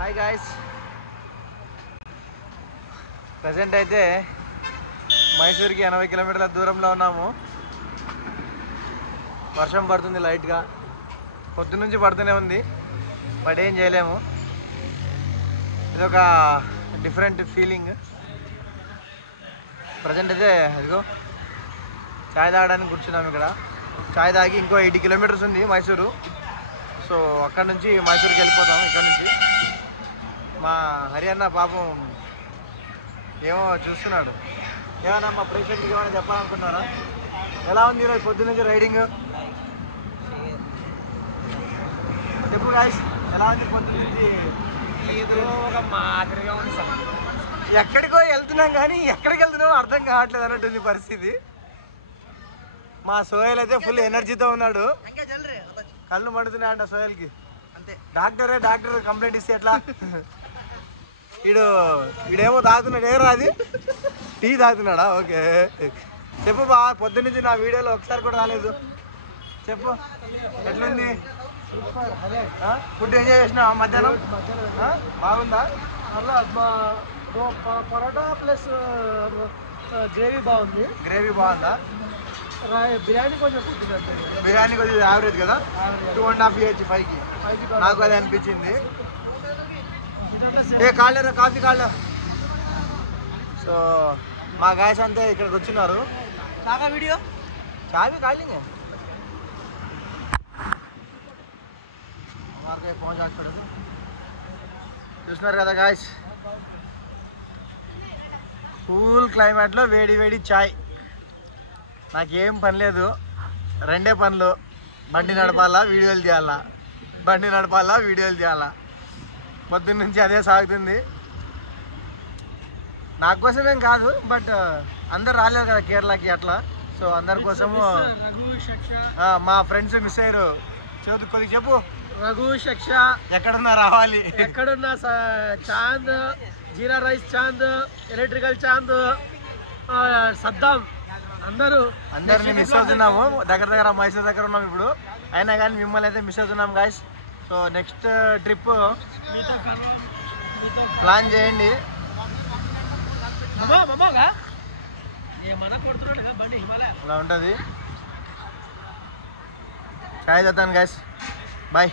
Hi guys, present అయితే మైసూర్కి 80 కిలోమీటర్ల దూరంలో ఉన్నాము. వర్షం పడుతుంది లైట్గా, పొద్దున్నుంచి పడుతూనే ఉంది, బట్ ఏం చేయలేము. ఇది ఒక డిఫరెంట్ ఫీలింగ్. ప్రజెంట్ అయితే అదిగో చాయ్ తాగడానికి కూర్చున్నాము. ఇక్కడ చాయ్ తాగి ఇంకో 80 కిలోమీటర్స్ ఉంది మైసూరు. సో అక్కడ నుంచి మైసూర్కి వెళ్ళిపోతాం. ఇక్కడ నుంచి మా హరియాణ పాపం ఏమో చూస్తున్నాడు. ఏమన్నా మా ప్రేక్షకులకి ఏమైనా చెప్పాలనుకుంటున్నారా? ఎలా ఉంది ఈరోజు పొద్దున్న నుంచి రైడింగ్? చెప్పు గాయ్స్, ఎలా ఉంది పొద్దున్న నుంచి? ఏదో ఒక మాదిరిగా ఉంది సార్. ఎక్కడికో వెళ్తున్నాం కానీ ఎక్కడికి వెళ్తున్నామో అర్థం కావట్లేదు అన్నట్టుంది పరిస్థితి. మా సోయల్ అయితే ఫుల్ ఎనర్జీతో ఉన్నాడు. కళ్ళు మండుతున్నాయంట సోయల్కి. అంతే, డాక్టర్ కంప్లైంట్ ఇస్తే ఎట్లా? వీడేమో తాగుతున్నాడు. ఏమో అది టీ తాగుతున్నాడా? ఓకే, చెప్పు బా. పొద్దున్నుంచి నా వీడియోలో ఒకసారి కూడా రాలేదు. చెప్పు, ఎట్లుంది? ఫుడ్ ఎంజాయ్ చేసినా మధ్యాహ్నం? బాగుందా? పరోటా ప్లస్ గ్రేవీ బాగుంది. గ్రేవీ బాగుందా? బిర్యానీ కొంచెం బిర్యానీ కొంచెం యావరేజ్ కదా. 2.5 ఇయర్స్ 5కి నాకు అది అనిపించింది. ఏ కాళ్ళరా, కాఫీ కాళ్ళ. సో మా గాయస్ అంతా ఇక్కడికి వచ్చినారు. నాకా వీడియో చావి కాళ్ళింగే చూస్తున్నారు కదా గాయస్, కూల్ క్లైమేట్లో వేడి వేడి చాయ్. నాకేం పని లేదు, రెండే పనులు: బండి నడపాలా, వీడియోలు తీయాలా. బండి నడపాలా, వీడియోలు తీయాలా. పొద్దున్న నుంచి అదే సాగుతుంది. నా కోసమేం కాదు, బట్ అందరు రాలేదు కదా కేరళకి అట్లా. సో అందరి కోసము మా ఫ్రెండ్స్ మిస్ అయ్యారు. చదువు కొద్దిగా చెప్పు. రఘు శిక్ష ఎక్కడున్నా రావాలి. ఎక్కడున్నా చాంద్, జీరా రైస్ చాంద్, ఎలక్ట్రికల్ చాంద్, సద్దాం, అందరిని మిస్ అవుతున్నాము. దగ్గర మైసూర్ దగ్గర ఉన్నాం ఇప్పుడు. అయినా కానీ మిమ్మల్ని అయితే మిస్ అవుతున్నాం guys. So next trip plan చేయండి. అలా ఉంటుంది. చాయ్ తాగుతాను గాయస్, బాయ్.